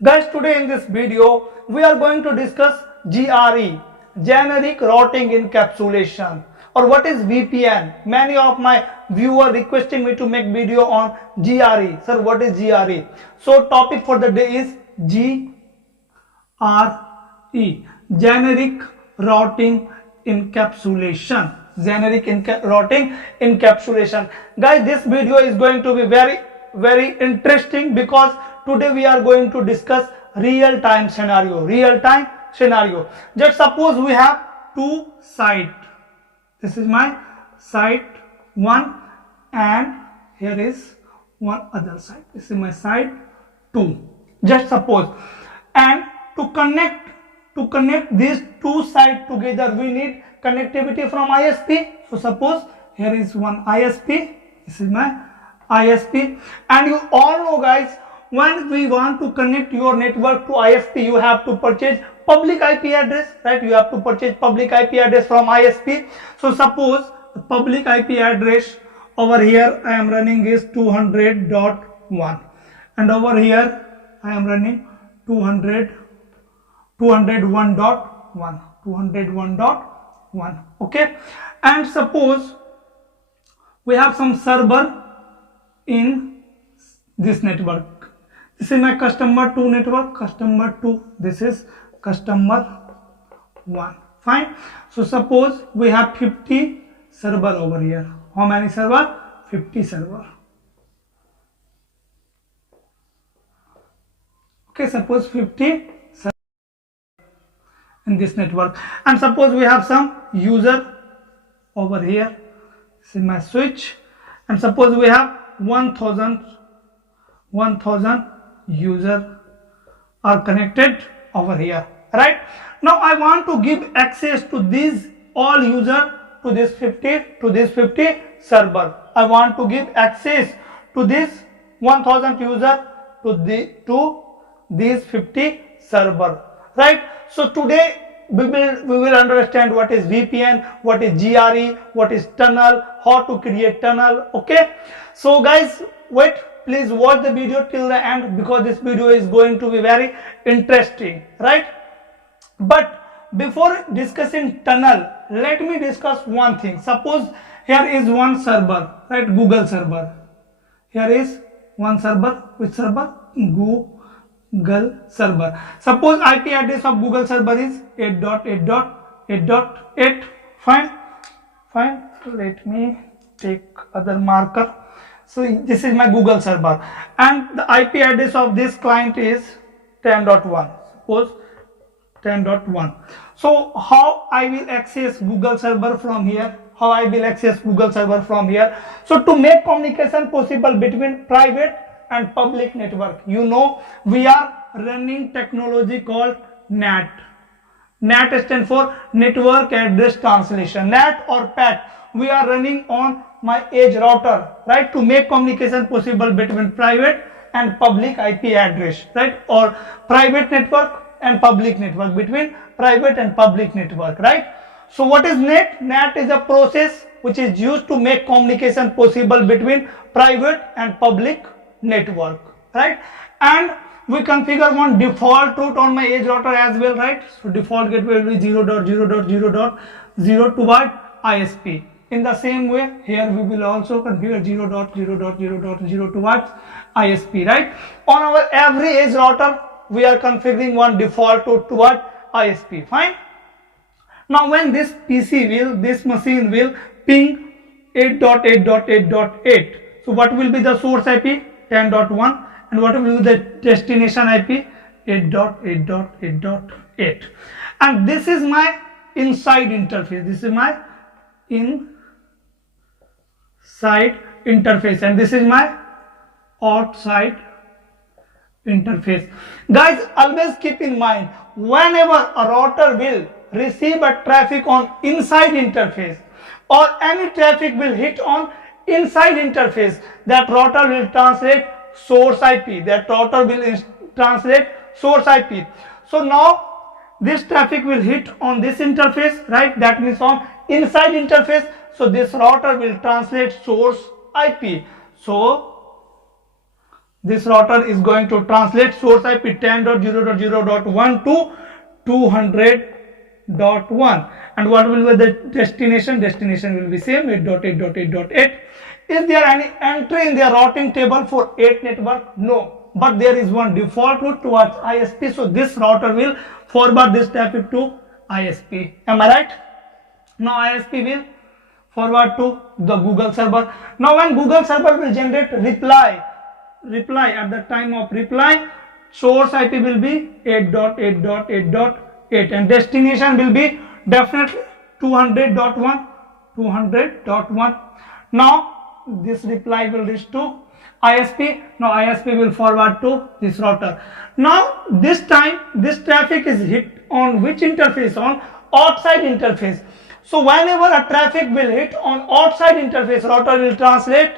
Guys, today in this video, we are going to discuss GRE, Generic Routing Encapsulation, or what is VPN. Many of my viewers requesting me to make video on GRE. Sir, what is GRE? So topic for the day is GRE, Generic Routing Encapsulation. Routing Encapsulation. Guys, this video is going to be very interesting because today we are going to discuss real-time scenario. Just suppose we have two sites. This is my site 1 and here is one other site. This is my site 2. Just suppose, and to connect these two sites together, we need connectivity from ISP. So suppose here is one ISP. This is my ISP, and you all know, guys, when we want to connect your network to ISP, you have to purchase public IP address, right? You have to purchase public IP address from ISP. So suppose the public IP address over here I am running is 200.1, and over here I am running 201.1. Okay, and suppose we have some server in this network. This is my customer 2 network, customer 2, this is customer 1. Fine. So suppose we have 50 server over here. How many server? 50 server. Okay, suppose 50 server in this network, and suppose we have some user over here. This is my switch, and suppose we have 1000 user are connected over here, right? Now I want to give access to these all user to this 50 server. I want to give access to this 1000 user to these 50 server, right? So today we will understand what is VPN, what is GRE, what is tunnel, how to create tunnel. Okay, so guys, wait, please watch the video till the end because this video is going to be very interesting, right? But before discussing tunnel, let me discuss one thing. Suppose here is one server, right? Google server. Here is one server. Which server? Google server. Suppose IP address of Google server is 8.8.8.8. Fine. Let me take other marker. So this is my Google server, and the IP address of this client is 10.1. Suppose 10.1. So how I will access Google server from here? So to make communication possible between private and public network, you know, we are running technology called NAT. NAT stands for Network Address Translation. NAT or PAT. We are running on my edge router, right, to make communication possible between private and public IP address, right, or private network and public network, between private and public network, right? So what is NAT? NAT is a process which is used to make communication possible between private and public network, right? And we configure one default route on my edge router as well, right? So default gateway will be 0.0.0.0 toward ISP. In the same way, here we will also configure 0.0.0.0 towards ISP, right? On our every edge router, we are configuring one default route toward ISP. Fine. Now, when this machine will ping 8.8.8.8. So, what will be the source IP? 10.1, and what will be the destination IP? 8.8.8.8. And this is my inside interface. This is my inside interface, and this is my outside interface. Guys, always keep in mind, whenever a router will receive a traffic on inside interface or any traffic will hit on inside interface, that router will translate source IP. So now this traffic will hit on this interface, right? That means on inside interface. So this router will translate source IP. So This router is going to translate source IP 10.0.0.1 to 200.1. And what will be the destination? Destination will be same 8.8.8.8. Is there any entry in their routing table for 8 network? No, but there is one default route towards ISP. So this router will forward this traffic to ISP. Am I right? Now ISP will forward to the Google server. Now when Google server will generate reply at the time of reply, source IP will be 8.8.8.8 and destination will be definitely 200.1. Now this reply will reach to ISP. Now ISP will forward to this router. Now this time this traffic is hit on which interface? On outside interface. So whenever a traffic will hit on outside interface, router will translate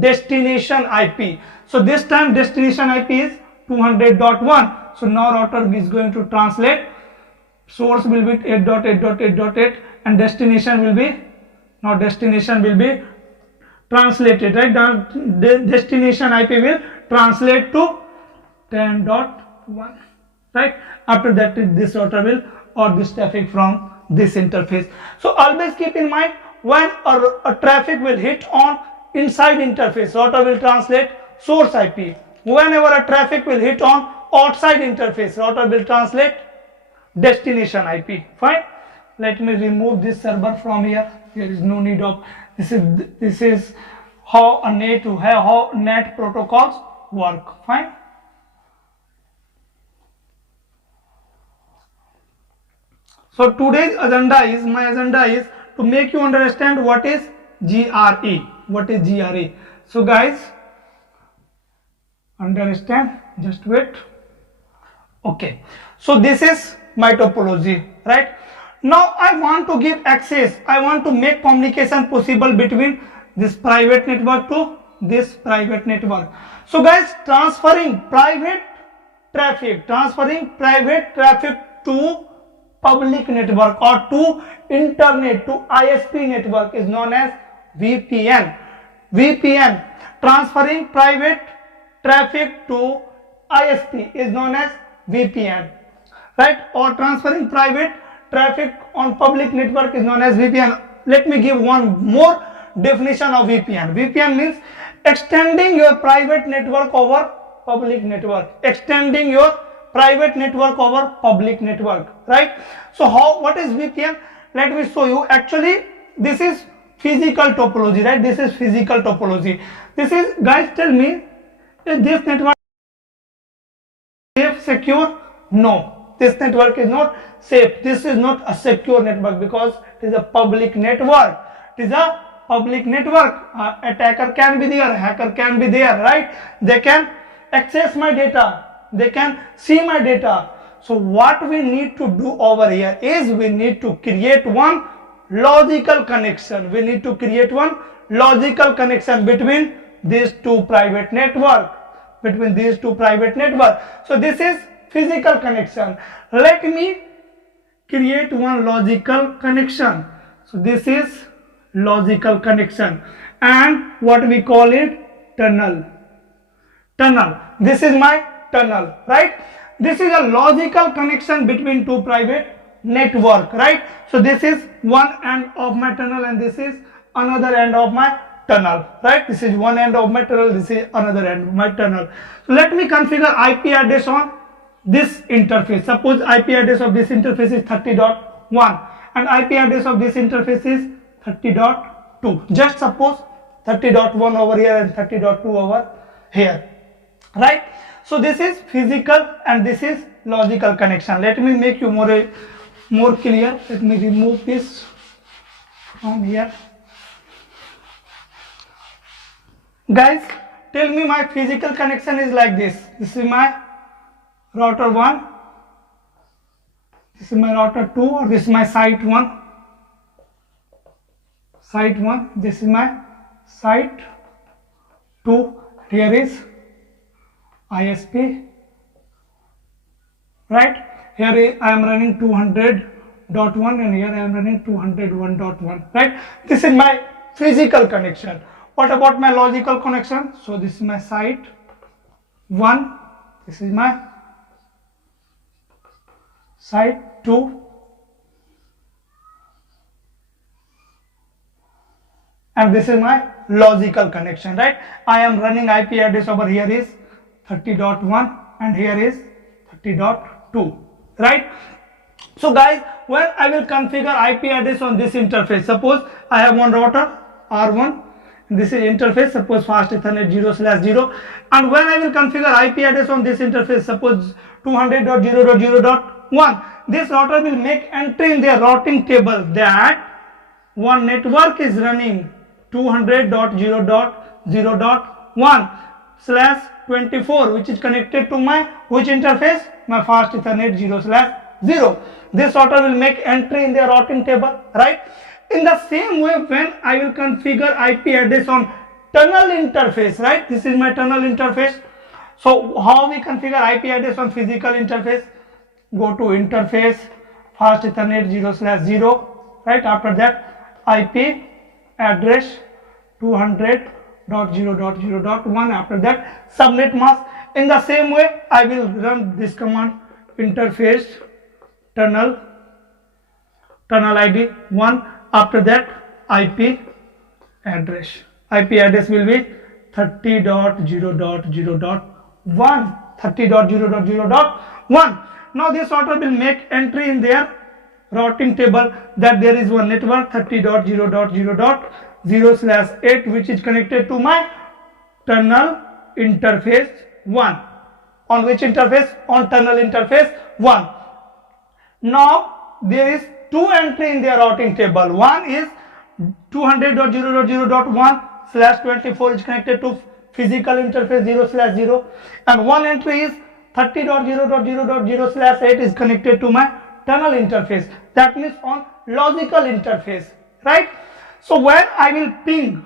destination IP. So this time destination IP is 200.1. So now router is going to translate, source will be 8.8.8.8 and destination will be, now destination will be translated, right? Now the destination IP will translate to 10.1, right? After that this router will or this traffic from this interface. So always keep in mind, when a traffic will hit on inside interface, router will translate source IP. Whenever a traffic will hit on outside interface, router will translate destination IP. Fine. Let me remove this server from here. There is no need of this is how net protocols work. Fine. So today's agenda is to make you understand what is GRE. What is GRE? So guys, understand, just wait. Okay, so this is my topology, right? Now I want to give access, I want to make communication possible between this private network to this private network. So guys, transferring private traffic to public network or to internet, to ISP network is known as VPN. Transferring private traffic to ISP is known as VPN, right? Or transferring private traffic on public network is known as VPN. Let me give one more definition of VPN. VPN means extending your private network over public network. Extending your private network over public network, right? So what is VPN? Let me show you. Actually this is physical topology, right? This is physical topology. This is, guys, tell me, is this network safe, secure? No, this network is not safe. This is not a secure network because it is a public network. It is a public network. Attacker can be there, hacker can be there, right? They can access my data, they can see my data. So what we need to do over here is we need to create one logical connection. We need to create one logical connection between these two private network. So this is physical connection. Let me create one logical connection. So this is logical connection and what we call it, tunnel. This is my tunnel, right? This is a logical connection between two private network, right? So this is one end of my tunnel and this is another end of my tunnel, right? This is one end of my tunnel, this is another end of my tunnel. So let me configure IP address on this interface. Suppose IP address of this interface is 30.1 and IP address of this interface is 30.2. Just suppose 30.1 over here and 30.2 over here, right? So this is physical and this is logical connection. Let me make you more clear. Let me remove this from here. Guys, tell me my physical connection is like this. This is my router 1, this is my router 2, or this is my site 1. This is my site 2. Here is ISP, right? Here I am running 200.1 and here I am running 201.1, right? This is my physical connection. What about my logical connection? So this is my site 1, this is my side 2, and this is my logical connection, right? I am running IP address over here is 30.1 and here is 30.2, right? So guys, when I will configure IP address on this interface, suppose I have one router R1, this is interface, suppose fast Ethernet 0/0, and when I will configure IP address on this interface, suppose 200.0.0.1, this router will make entry in their routing table that one network is running 200.0.0.1/24, which is connected to my which interface? My fast Ethernet 0/0. This router will make entry in their routing table, right? In the same way, when I will configure IP address on tunnel interface, right? This is my tunnel interface. So how we configure IP address on physical interface? Go to interface, fast Ethernet 0/0, right? After that, IP address 200.0.0.1. After that, subnet mask. In the same way, I will run this command, interface tunnel ID 1. After that, IP address will be 30.0.0.1. 30.0.0.1. Now this router will make entry in their routing table that there is one network 30.0.0.0/8, which is connected to my tunnel interface 1. On which interface? On tunnel interface 1. Now there is two entry in their routing table. One is 200.0.0.1/24 is connected to physical interface 0/0, and one entry is 30.0.0.0/8 is connected to my tunnel interface. That means on logical interface, right? So when I will ping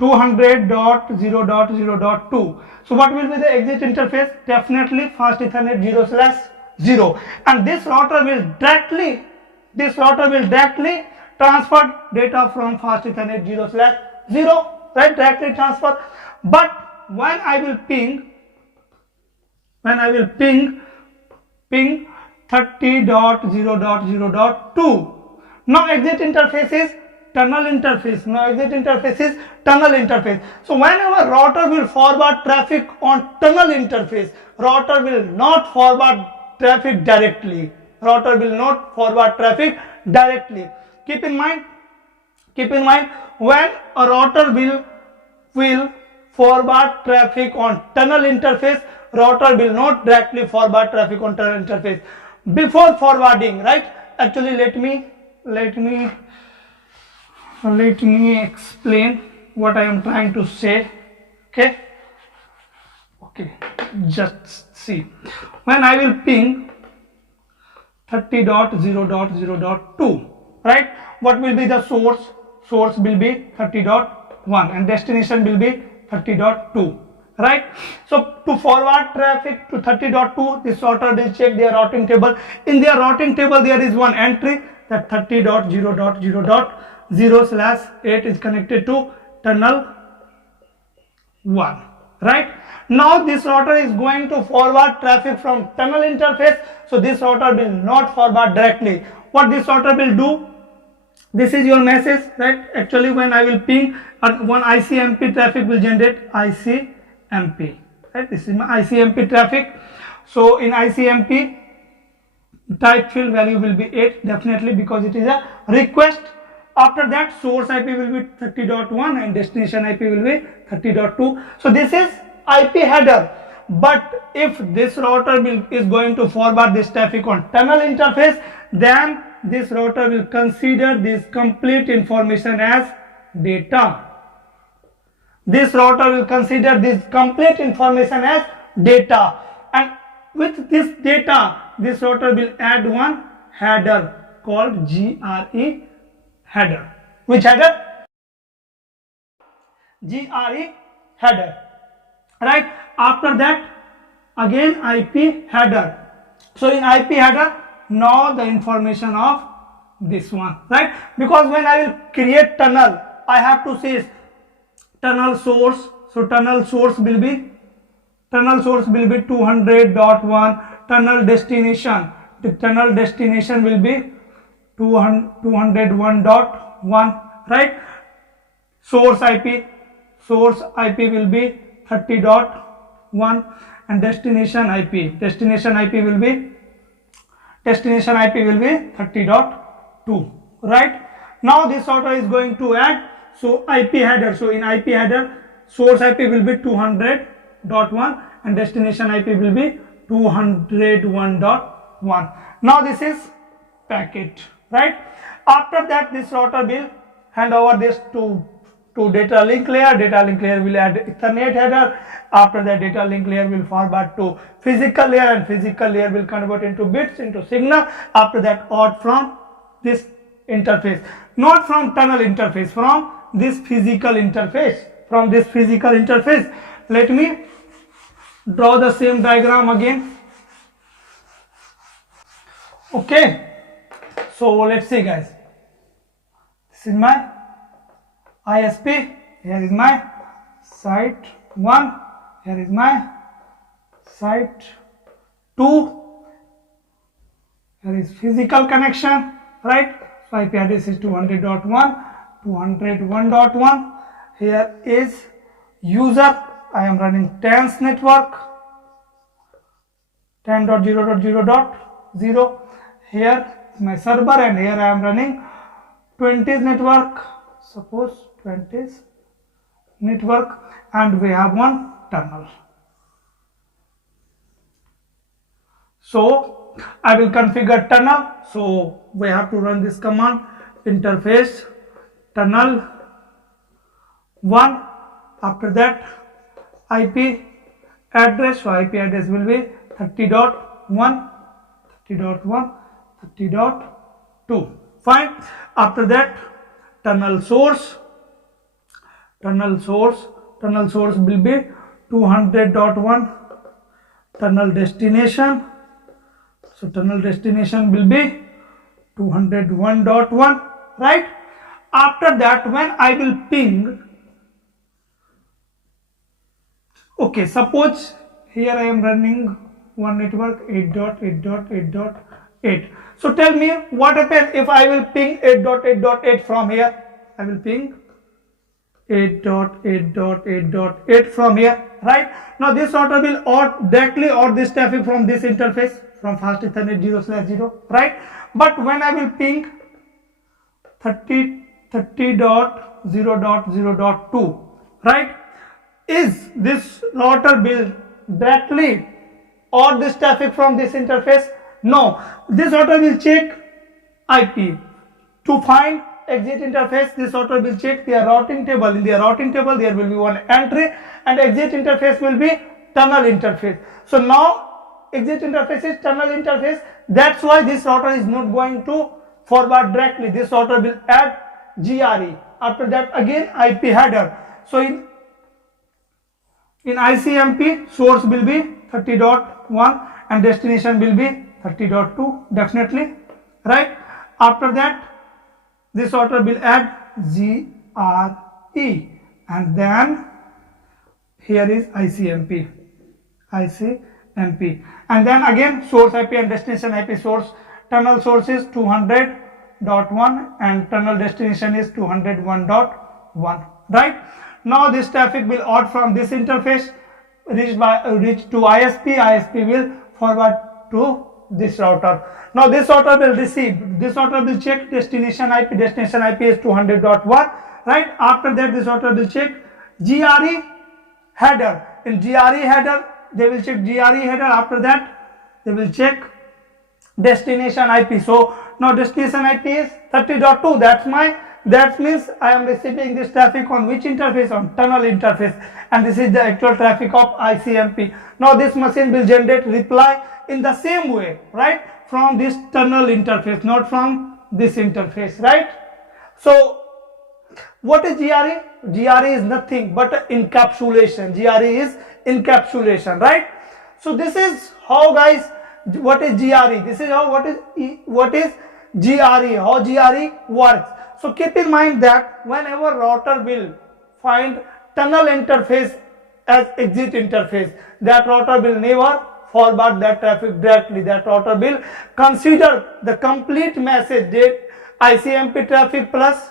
200.0.0.2, so what will be the exit interface? Definitely fast Ethernet 0/0, and this router will directly transfer data from fast Ethernet 0/0, right? Directly transfer. But when I will ping 30.0.0.2, now exit interface is tunnel interface. So whenever router will forward traffic on tunnel interface, router will not forward traffic directly. Keep in mind, when a router will forward traffic on tunnel interface, router will not directly forward traffic on tunnel interface. Before forwarding, right? Actually, let me explain what I am trying to say. Okay, just see. When I will ping 30.0.0.2, right? What will be the source? Source will be 30.1 and destination will be 30.2, right? So to forward traffic to 30.2, this router will check their routing table. In their routing table, there is one entry that 30.0.0.0/8 is connected to tunnel 1, right? Now this router is going to forward traffic from tunnel interface, so this router will not forward directly. What this router will do? This is your message, right? Actually, when I will ping, one ICMP traffic will generate ICMP, right? This is my ICMP traffic. So in ICMP, type field value will be 8, definitely, because it is a request. After that, source IP will be 30.1 and destination IP will be 30.2. So this is IP header. But if this router is going to forward this traffic on tunnel interface, then this router will consider this complete information as data. And with this data, this router will add one header called GRE header. Which header? GRE header, right? After that, again IP header. So in IP header, now the information of this one, right? Because when I will create tunnel, I have to say tunnel source. So tunnel source will be 200.1. Tunnel destination, the tunnel destination will be 201.1, right? Source IP will be 30.1, and destination IP will be 30.2, right? Now this router is going to add so IP header. So in IP header, source IP will be 200.1 and destination IP will be 201.1. Now this is packet, right? After that, this router will hand over this to data link layer. Data link layer will add Ethernet header. After that, data link layer will forward to physical layer, and physical layer will convert into bits, into signal. After that, out from this interface, not from tunnel interface, from this physical interface. Let me draw the same diagram again. Okay, so let's see, guys. This is my ISP. Here is my site 1. Here is my site 2. Here is physical connection, right? So IP address is 200.1, 201.1. Here is user. I am running 10's network, 10.0.0.0. Here is my server, and here I am running 20's network. Suppose 20's network, and we have one tunnel. So I will configure tunnel. So we have to run this command, interface tunnel 1. After that, IP address. So IP address will be 30.1, 30.2. Fine. After that, tunnel source will be 200.1. tunnel destination, so tunnel destination will be 201.1, right? After that, when I will ping, okay, suppose here I am running one network 8.8.8.8. So tell me what happens if I will ping 8.8.8 from here. I will ping 8.8.8.8 from here, right? Now this router will directly out this traffic from this interface, from fast Ethernet 0/0, right? But when I will ping 30.0.0.2, right? Is this router will directly out this traffic from this interface? No, this router will check IP to find exit interface. This router will check their routing table. In their routing table, there will be one entry, and exit interface will be tunnel interface. So now exit interface is tunnel interface. That's why this router is not going to forward directly. This router will add GRE. After that, again IP header. So in ICMP, source will be 30.1 and destination will be 30.2, definitely, right? After that, this router will add GRE, and then here is ICMP, and then again source IP and destination IP. Source tunnel source is 200.1 and tunnel destination is 201.1, right? Now this traffic will out from this interface, reach to ISP. ISP will forward to this router. Now this router will receive, this router will check destination IP. Destination IP is 200.1, right? After that, this router will check GRE header. In GRE header, they will check GRE header. After that, they will check destination IP. So now destination IP is 30.2. That means I am receiving this traffic on which interface? On tunnel interface, and this is the actual traffic of ICMP. Now this machine will generate reply in the same way, right? From this tunnel interface, not from this interface, right? So what is GRE? GRE is nothing but encapsulation. GRE is encapsulation, right? So this is how, guys, what is GRE? This is how what is GRE, how GRE works. So keep in mind that whenever router will find tunnel interface as exit interface. That router will never forward that traffic directly. That router will consider the complete message, ICMP traffic plus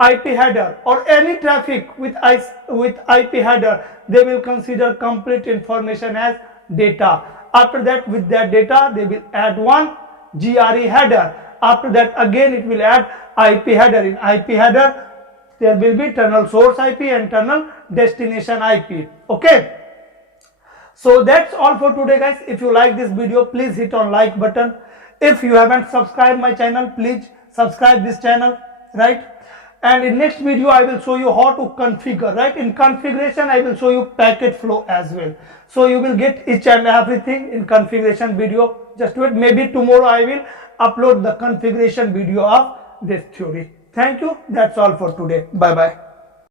IP header or any traffic with IP header. They will consider complete information as data. After that, with that data, they will add one GRE header. After that, again it will add IP header. In IP header, there will be tunnel source IP and tunnel destination IP. Okay. So that's all for today, guys. If you like this video, please hit on like button. If you haven't subscribed my channel, please subscribe this channel, right? And in next video, I will show you how to configure, right? In configuration, I will show you packet flow as well. So you will get each and everything in configuration video. Just wait, maybe tomorrow I will upload the configuration video of this theory. Thank you. That's all for today. Bye bye.